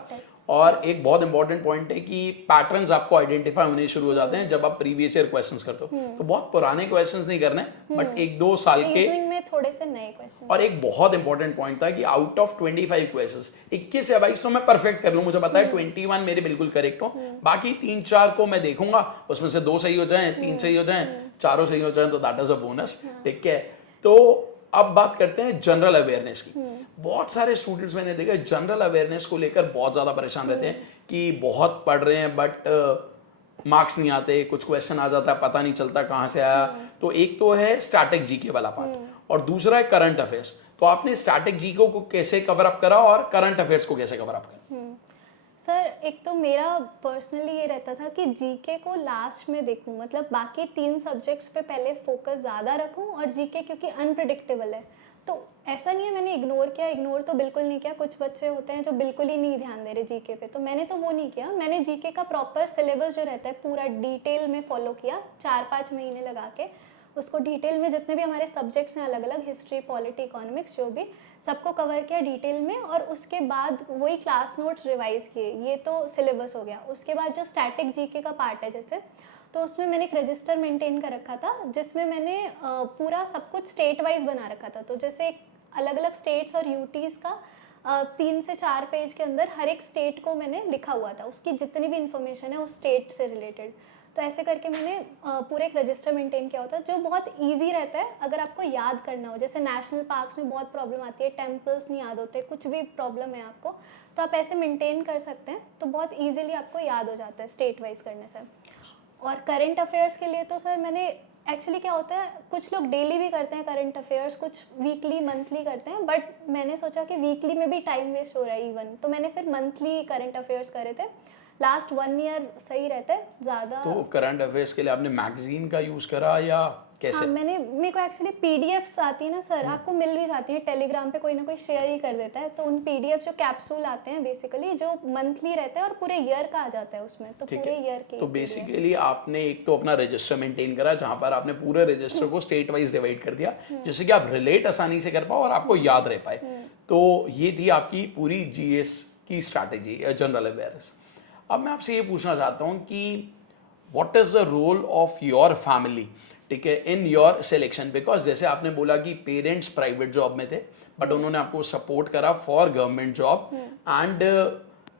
और एक बहुत इंपॉर्टेंट पॉइंट है कि पैटर्न्स आपको आइडेंटिफाई होने शुरू हो जाते हैं जब आप प्रीवियस ईयर क्वेश्चंस करते हो। तो बहुत पुराने क्वेश्चंस नहीं करने, बट 1-2 साल के, में थोड़े से नए क्वेश्चन। और एक बहुत इंपॉर्टेंट पॉइंट था कि आउट ऑफ 25 क्वेश्चंस 21 या 22 तो मैं परफेक्ट कर लूं, मुझे पता है 21 मेरे बिल्कुल करेक्ट हो, बाकी 3-4 को मैं देखूंगा, उसमें से 2 सही हो जाएं, 3 सही हो जाएं, 4 सही हो जाएं, तो दैट इज अ बोनस। ठीक है, तो अब बात करते हैं जनरल अवेयरनेस की। बहुत सारे स्टूडेंट्स मैंने देखा जनरल अवेयरनेस को लेकर बहुत ज्यादा परेशान रहते हैं कि बहुत पढ़ रहे हैं बट मार्क्स नहीं आते, कुछ क्वेश्चन आ जाता है पता नहीं चलता कहाँ से आया। तो एक तो है स्टैटिक जीके वाला पार्ट, और दूसरा है करंट अफेयर्स। तो आपने स्टैटिक जीके को कैसे कवर अप करा और करंट अफेयर्स को कैसे कवर अप करा? सर एक तो मेरा पर्सनली ये रहता था कि जीके को लास्ट में देखूं, मतलब बाकी 3 सब्जेक्ट्स पे पहले फोकस ज़्यादा रखूं, और जीके क्योंकि अनप्रिडिक्टेबल है, तो ऐसा नहीं है मैंने इग्नोर किया, इग्नोर तो बिल्कुल नहीं किया। कुछ बच्चे होते हैं जो बिल्कुल ही नहीं ध्यान दे रहे जीके पे, तो मैंने तो वो नहीं किया। मैंने जीके का प्रॉपर सिलेबस जो रहता है पूरा डिटेल में फॉलो किया 4-5 महीने लगा के। उसको डिटेल में जितने भी हमारे सब्जेक्ट्स हैं अलग अलग, हिस्ट्री, पॉलिटी, इकोनॉमिक्स, जो भी, सबको कवर किया डिटेल में। और उसके बाद वही क्लास नोट्स रिवाइज़ किए। ये तो सिलेबस हो गया। उसके बाद जो स्टैटिक जीके का पार्ट है जैसे, तो उसमें मैंने एक रजिस्टर मेंटेन कर रखा था जिसमें मैंने पूरा सब कुछ स्टेट वाइज बना रखा था। तो जैसे अलग अलग स्टेट्स और यूटीज़ का 3 से 4 पेज के अंदर हर एक स्टेट को मैंने लिखा हुआ था, उसकी जितनी भी इंफॉर्मेशन है उस स्टेट से रिलेटेड। तो ऐसे करके मैंने पूरा एक रजिस्टर मेंटेन किया होता है, जो बहुत ईजी रहता है अगर आपको याद करना हो। जैसे नेशनल पार्क्स में बहुत प्रॉब्लम आती है, टेम्पल्स नहीं याद होते, कुछ भी प्रॉब्लम है आपको, तो आप ऐसे मेंटेन कर सकते हैं, तो बहुत ईजिली आपको याद हो जाता है स्टेट वाइज करने से। और करंट अफेयर्स के लिए तो सर मैंने एक्चुअली क्या होता है, कुछ लोग डेली भी करते हैं करंट अफेयर्स, कुछ वीकली मंथली करते हैं, बट मैंने सोचा कि वीकली में भी टाइम वेस्ट हो रहा है इवन, तो मैंने फिर मंथली करंट अफेयर्स करे थे। लास्ट 1 ईयर सही रहते हैं ज़्यादा। तो करंट अफेयर्स के लिए आपने मैगजीन का यूज़ करा या कैसे? हाँ, मेरे को एक्चुअली पीडीएफ्स आती है ना सर, आपको मिल भी जाती है, टेलीग्राम पे कोई ना कोई शेयर ही कर देता है, तो उन पीडीएफ जो कैप्सूल आते हैं बेसिकली, जो मंथली रहते हैं और पूरे ईयर का आ जाता है उसमें, तो ठीक पूरे है। ईयर के तो बेसिकली आपने एक तो अपना रजिस्टर मेंटेन करा जहां पर आपने पूरे रजिस्टर को स्टेट वाइज डिवाइड कर दिया, जिससे कि आप रिलेट आसानी से कर पाओ और आपको याद रह पाए। तो ये थी आपकी पूरी जीएस की स्ट्रैटेजी, जनरल अवेयरनेस। अब मैं आपसे ये पूछना चाहता हूँ कि what is the role of your family, ठीक है, इन योर सिलेक्शन? बिकॉज जैसे आपने बोला कि पेरेंट्स प्राइवेट जॉब में थे बट उन्होंने आपको सपोर्ट करा फॉर गवर्नमेंट जॉब, एंड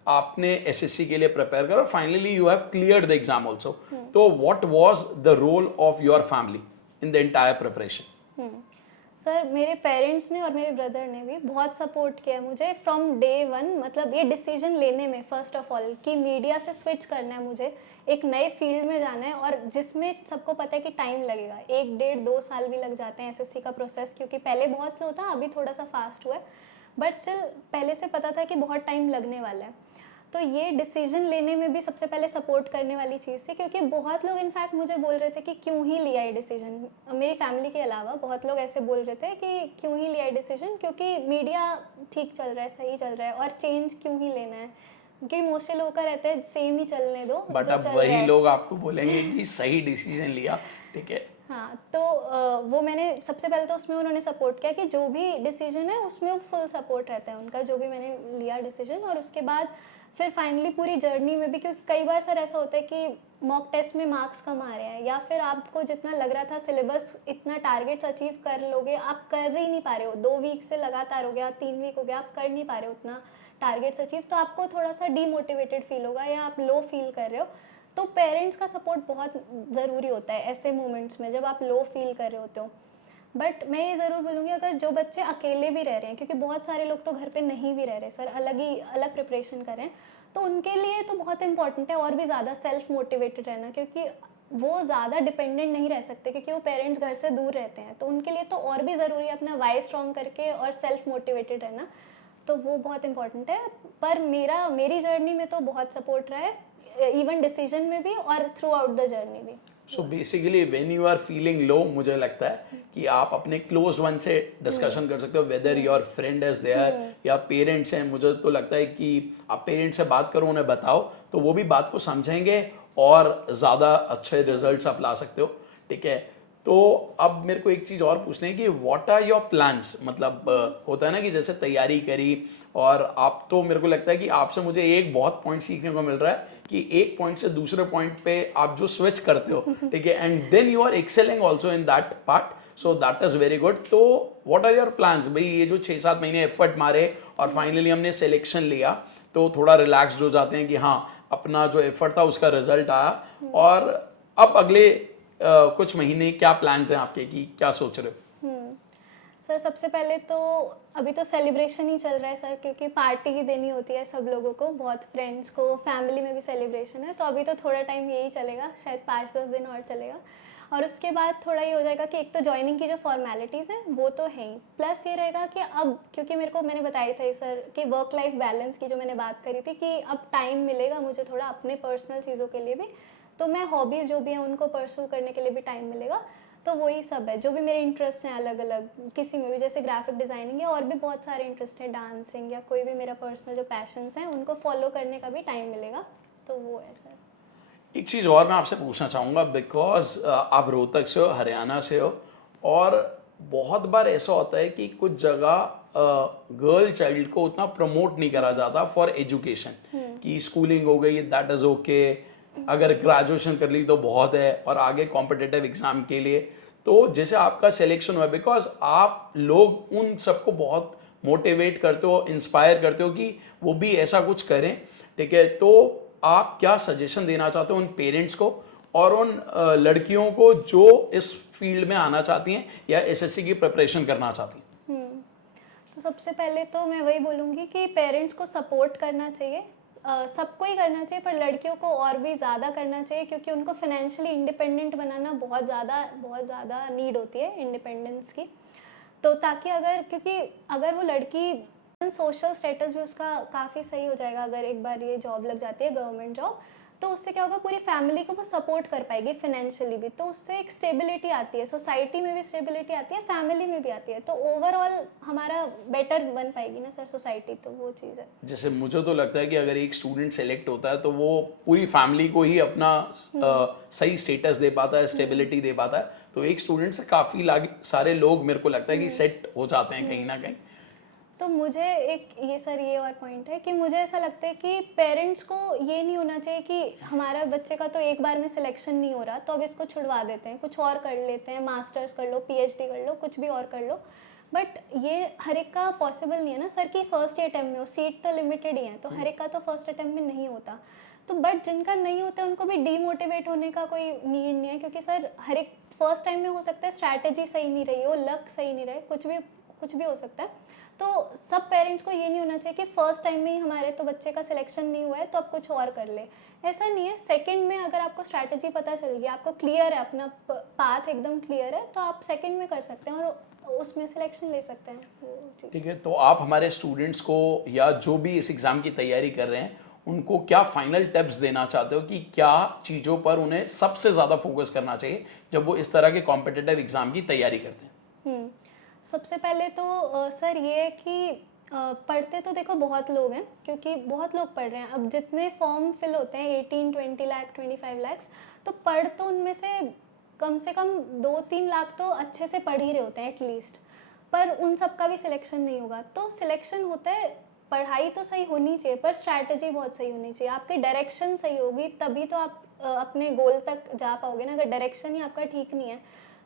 आपने एसएससी के लिए प्रिपेयर करा, finally you have cleared the exam also. तो what was the role of your family in the entire preparation? Sir मेरे पेरेंट्स ने और मेरे ब्रदर ने भी बहुत सपोर्ट किया मुझे फ्रॉम डे वन। मतलब ये डिसीजन लेने में फर्स्ट ऑफ ऑल कि मीडिया से स्विच करना है मुझे, एक नए फील्ड में जाना है, और जिसमें सबको पता है कि टाइम लगेगा, 1 डेढ़ 2 साल भी लग जाते हैं एसएससी का प्रोसेस, क्योंकि पहले बहुत स्लो था, अभी थोड़ा सा फास्ट हुआ है, बट स्टिल पहले से पता था कि बहुत टाइम लगने वाला है। तो ये डिसीजन लेने में भी सबसे पहले सपोर्ट करने वाली चीज़ थी, क्योंकि बहुत लोग इनफैक्ट मुझे बोल रहे थे कि क्यों ही लिया ये डिसीजन। मेरी फैमिली के अलावा बहुत लोग ऐसे बोल रहे थे कि क्यों ही लिया ये डिसीजन, क्योंकि मीडिया ठीक चल रहा है, सही चल रहा है, और चेंज क्यों ही लेना है, क्योंकि मोस्टली लोग का रहता है सेम ही चलने दो बट जो अब चल रहा वही है। लोग आपको बोलेंगे कि सही डिसीजन लिया, ठीक है। हाँ, तो वो मैंने सबसे पहले तो उसमें उन्होंने सपोर्ट किया कि जो भी डिसीजन है उसमें वो फुल सपोर्ट रहता है उनका, जो भी मैंने लिया डिसीजन। और उसके बाद फिर फाइनली पूरी जर्नी में भी, क्योंकि कई बार सर ऐसा होता है कि मॉक टेस्ट में मार्क्स कम आ रहे हैं, या फिर आपको जितना लग रहा था सिलेबस इतना टारगेट्स अचीव कर लोगे, आप कर ही नहीं पा रहे हो, 2 वीक से लगातार हो गया, 3 वीक हो गया, आप कर नहीं पा रहे हो उतना टारगेट्स अचीव, तो आपको थोड़ा सा डीमोटिवेटेड फील होगा या आप लो फील कर रहे हो। तो पेरेंट्स का सपोर्ट बहुत ज़रूरी होता है ऐसे मोमेंट्स में जब आप लो फील कर रहे होते हो। बट मैं ये ज़रूर बोलूँगी, अगर जो बच्चे अकेले भी रह रहे हैं, क्योंकि बहुत सारे लोग तो घर पे नहीं भी रह रहे सर, अलग प्रिपरेशन कर रहे हैं, तो उनके लिए तो बहुत इंपॉर्टेंट है और भी ज़्यादा सेल्फ मोटिवेटेड रहना, क्योंकि वो ज़्यादा डिपेंडेंट नहीं रह सकते, क्योंकि वो पेरेंट्स घर से दूर रहते हैं, तो उनके लिए तो और भी ज़रूरी है अपना वाई स्ट्रॉन्ग करके और सेल्फ मोटिवेटेड रहना, तो वो बहुत इंपॉर्टेंट है। पर मेरी जर्नी में तो बहुत सपोर्ट रहा है, इवन डिसीजन में भी और थ्रू आउट द जर्नी भी। So basically when you are feeling low, मुझे लगता है कि आप अपने क्लोज वन से डिस्कशन कर सकते हो, whether your friend is there या पेरेंट्स हैं। मुझे तो लगता है कि आप पेरेंट्स से बात करो, उन्हें बताओ, तो वो भी बात को समझेंगे और ज़्यादा अच्छे रिजल्ट्स आप ला सकते हो, ठीक है। तो अब मेरे को एक चीज़ और पूछनी है कि व्हाट आर योर प्लान्स? मतलब होता है ना कि जैसे तैयारी करी और आप, तो मेरे को लगता है कि आपसे मुझे एक बहुत पॉइंट सीखने को मिल रहा है कि एक पॉइंट से दूसरे पॉइंट पे आप जो स्विच करते हो, ठीक है, and then you are excelling also in that part, so that is very good. तो व्हाट आर योर प्लान्स? भाई ये जो 6-7 महीने एफर्ट मारे और फाइनली हमने सिलेक्शन लिया, तो थोड़ा रिलैक्स्ड हो जाते हैं कि हाँ अपना जो एफर्ट था उसका रिजल्ट आया, और अब अगले कुछ महीने क्या प्लान्स हैं आपके, कि क्या सोच रहे हो? सर सबसे पहले तो अभी तो सेलिब्रेशन ही चल रहा है सर, क्योंकि पार्टी ही देनी होती है सब लोगों को, बहुत फ्रेंड्स को, फैमिली में भी सेलिब्रेशन है, तो अभी तो थोड़ा टाइम यही चलेगा, शायद 5-10 दिन और चलेगा। और उसके बाद थोड़ा ये हो जाएगा कि एक तो ज्वाइनिंग की जो फॉर्मेलिटीज़ हैं वो तो है ही, प्लस ये रहेगा कि अब क्योंकि मैंने बताया था सर कि वर्क लाइफ बैलेंस की जो मैंने बात करी थी, कि अब टाइम मिलेगा मुझे थोड़ा अपने पर्सनल चीज़ों के लिए भी, तो मैं हॉबीज़ जो भी हैं उनको परस्यू करने के लिए भी टाइम मिलेगा। तो वही सब है, जो भी मेरे इंटरेस्ट हैं अलग अलग, किसी में भी, जैसे ग्राफिक डिज़ाइनिंग है, और भी बहुत सारे इंटरेस्ट है, डांसिंग या कोई भी मेरा पर्सनल जो पैशंस हैं उनको फॉलो करने का भी टाइम मिलेगा, तो वो है सर। एक चीज़ और मैं आपसे पूछना चाहूँगा, बिकॉज आप रोहतक से हो, हरियाणा से हो, और बहुत बार ऐसा होता है कि कुछ जगह गर्ल चाइल्ड को उतना प्रमोट नहीं करा जाता फॉर एजुकेशन, कि स्कूलिंग हो गई दैट इज़ ओके, अगर ग्रेजुएशन कर ली तो बहुत है, और आगे कॉम्पिटिटिव एग्जाम के लिए। तो जैसे आपका सिलेक्शन हुआ, बिकॉज आप लोग उन सबको बहुत मोटिवेट करते हो, इंस्पायर करते हो कि वो भी ऐसा कुछ करें, ठीक है। तो आप क्या सजेशन देना चाहते हो उन पेरेंट्स को और उन लड़कियों को जो इस फील्ड में आना चाहती हैं या एसएससी की प्रिपरेशन करना चाहती हैं? तो सबसे पहले तो मैं वही बोलूँगी कि पेरेंट्स को सपोर्ट करना चाहिए, सबको ही करना चाहिए, पर लड़कियों को और भी ज़्यादा करना चाहिए, क्योंकि उनको फाइनेंशियली इंडिपेंडेंट बनाना बहुत ज़्यादा नीड होती है इंडिपेंडेंस की। तो ताकि अगर, क्योंकि अगर वो लड़की, सोशल स्टेटस भी उसका काफ़ी सही हो जाएगा अगर एक बार ये जॉब लग जाती है, गवर्नमेंट जॉब, तो उससे क्या होगा, पूरी फैमिली को वो सपोर्ट कर पाएगी फाइनेंशियली भी, तो उससे एक स्टेबिलिटी आती है, सोसाइटी में भी स्टेबिलिटी आती है, फैमिली में भी आती है, तो ओवरऑल हमारा बेटर बन पाएगी ना सर सोसाइटी, तो वो चीज़ है। जैसे मुझे तो लगता है कि अगर एक स्टूडेंट सेलेक्ट होता है तो वो पूरी फैमिली को ही अपना सही स्टेटस दे पाता है, स्टेबिलिटी दे पाता है, तो एक स्टूडेंट से काफ़ी सारे लोग मेरे को लगता है कि सेट हो जाते हैं कहीं ना कहीं। तो मुझे एक ये सर ये और पॉइंट है कि मुझे ऐसा लगता है कि पेरेंट्स को ये नहीं होना चाहिए कि हमारा बच्चे का तो एक बार में सिलेक्शन नहीं हो रहा तो अब इसको छुड़वा देते हैं, कुछ और कर लेते हैं, मास्टर्स कर लो, पीएचडी कर लो, कुछ भी और कर लो। बट ये हर एक का पॉसिबल नहीं है ना सर कि फर्स्ट अटेम्प्ट में हो, सीट तो लिमिटेड ही है, तो हर एक का तो फर्स्ट अटेम्प्ट में नहीं होता। तो बट जिनका नहीं होता उनको भी डीमोटिवेट होने का कोई नीड नहीं है, क्योंकि सर हर एक फर्स्ट टाइम में हो सकता है स्ट्रैटेजी सही नहीं रही हो, लक सही नहीं रहे, कुछ भी हो सकता है। तो सब पेरेंट्स को ये नहीं होना चाहिए कि फर्स्ट टाइम में ही हमारे तो बच्चे का सिलेक्शन नहीं हुआ है तो अब कुछ और कर ले, ऐसा नहीं है। सेकंड में अगर आपको स्ट्रैटेजी पता चल गई, आपको क्लियर है, अपना पाथ एकदम क्लियर है, तो आप सेकंड में कर सकते हैं और उसमें सिलेक्शन ले सकते हैं। ठीक है, तो आप हमारे स्टूडेंट्स को या जो भी इस एग्ज़ाम की तैयारी कर रहे हैं उनको क्या फाइनल टिप्स देना चाहते हो कि क्या चीज़ों पर उन्हें सबसे ज़्यादा फोकस करना चाहिए जब वो इस तरह के कॉम्पिटिटिव एग्ज़ाम की तैयारी करते हैं? सबसे पहले तो सर ये है कि पढ़ते तो देखो बहुत लोग हैं, क्योंकि बहुत लोग पढ़ रहे हैं, अब जितने फॉर्म फिल होते हैं 18-20 लाख 25 लाख, तो पढ़ तो उनमें से कम 2-3 लाख तो अच्छे से पढ़ ही रहे होते हैं एटलीस्ट, पर उन सब का भी सिलेक्शन नहीं होगा। तो सिलेक्शन होता है, पढ़ाई तो सही होनी चाहिए पर स्ट्रैटेजी बहुत सही होनी चाहिए, आपकी डायरेक्शन सही होगी तभी तो आप अपने गोल तक जा पाओगे ना। अगर डायरेक्शन ही आपका ठीक नहीं है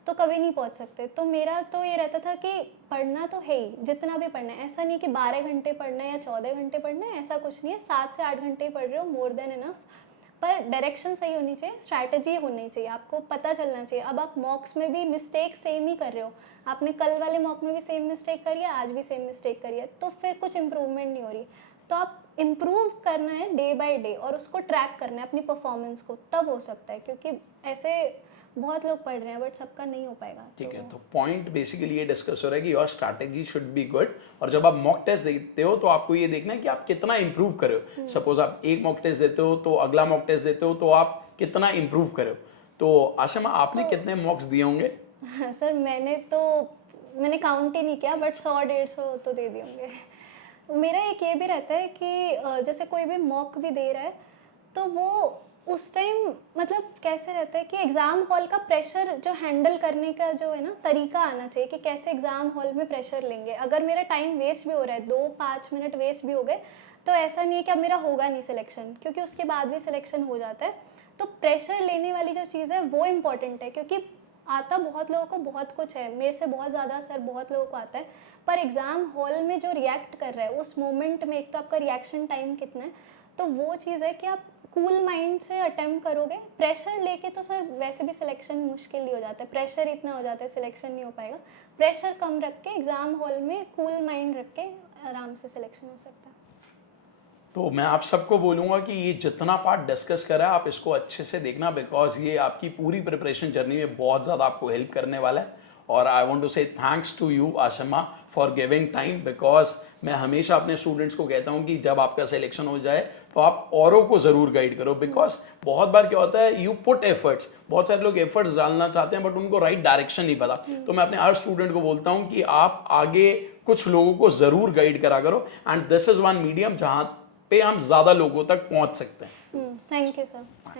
तो कभी नहीं पहुंच सकते। तो मेरा तो ये रहता था कि पढ़ना तो है ही, जितना भी पढ़ना है, ऐसा नहीं कि 12 घंटे पढ़ना है या 14 घंटे पढ़ना है, ऐसा कुछ नहीं है, 7 से 8 घंटे ही पढ़ रहे हो, मोर देन इनफ। पर डायरेक्शन सही होनी चाहिए, स्ट्रैटेजी होनी चाहिए, आपको पता चलना चाहिए। अब आप मॉक्स में भी मिस्टेक सेम ही कर रहे हो, आपने कल वाले मॉक में भी सेम मिस्टेक करी है, आज भी सेम मिस्टेक करी है, तो फिर कुछ इम्प्रूवमेंट नहीं हो रही। तो आप इम्प्रूव करना है डे बाय डे और उसको ट्रैक करना है अपनी परफॉर्मेंस को, तब हो सकता है, क्योंकि ऐसे बहुत लोग पढ़ रहे हैं बट सबका नहीं हो पाएगा। ठीक है, तो पॉइंट बेसिकली ये डिस्कस हो रहा है कि your strategy should be good, और जब आप मॉक टेस्ट देते हो तो आपको ये देखना है कि आप कितना इंप्रूव करे हो। सपोज आप एक मॉक टेस्ट देते हो तो अगला मॉक टेस्ट देते हो तो आप कितना इंप्रूव करे हो। तो आशिमा, आपने कितने मॉक्स दिए होंगे? हाँ सर, मैंने काउंट ही नहीं किया, बट 100-150 तो दे दिए होंगे। मेरा एक ये भी रहता है कि जैसे कोई भी मॉक भी दे रहा है तो वो उस टाइम मतलब कैसे रहता है कि एग्ज़ाम हॉल का प्रेशर जो हैंडल करने का जो है ना तरीका आना चाहिए कि कैसे एग्ज़ाम हॉल में प्रेशर लेंगे। अगर मेरा टाइम वेस्ट भी हो रहा है, 2-5 मिनट वेस्ट भी हो गए, तो ऐसा नहीं है कि अब मेरा होगा नहीं सिलेक्शन, क्योंकि उसके बाद भी सिलेक्शन हो जाता है। तो प्रेशर लेने वाली जो चीज़ है वो इम्पॉर्टेंट है, क्योंकि आता बहुत लोगों को बहुत कुछ है, मेरे से बहुत ज़्यादा सर बहुत लोगों को आता है, पर एग्ज़ाम हॉल में जो रिएक्ट कर रहा है उस मोमेंट में, एक तो आपका रिएक्शन टाइम कितना है, तो वो चीज़ है कि आप कूल माइंड से अटेम्प्ट करोगे। प्रेशर लेके तो सर वैसे भी सिलेक्शन मुश्किल ही हो जाता है, प्रेशर इतना हो जाता है सिलेक्शन नहीं हो पाएगा। प्रेशर कम रख के एग्ज़ाम हॉल में कूल माइंड रख के आराम से सिलेक्शन हो सकता है। तो मैं आप सबको बोलूँगा कि ये जितना पार्ट डिस्कस करा है आप इसको अच्छे से देखना, बिकॉज ये आपकी पूरी प्रिपरेशन जर्नी में बहुत ज़्यादा आपको हेल्प करने वाला है। और I want to say thanks to you Ashima for giving time, because मैं हमेशा अपने स्टूडेंट्स को कहता हूँ कि जब आपका सिलेक्शन हो जाए तो आप औरों को ज़रूर गाइड करो, बिकॉज बहुत बार क्या होता है, यू पुट एफर्ट्स, बहुत सारे लोग एफर्ट्स डालना चाहते हैं बट उनको राइट डायरेक्शन नहीं पता। तो मैं अपने हर स्टूडेंट को बोलता हूँ कि आप आगे कुछ लोगों को ज़रूर गाइड करा करो, and this is one medium जहाँ पे हम ज़्यादा लोगों तक पहुँच सकते हैं। Thank you sir.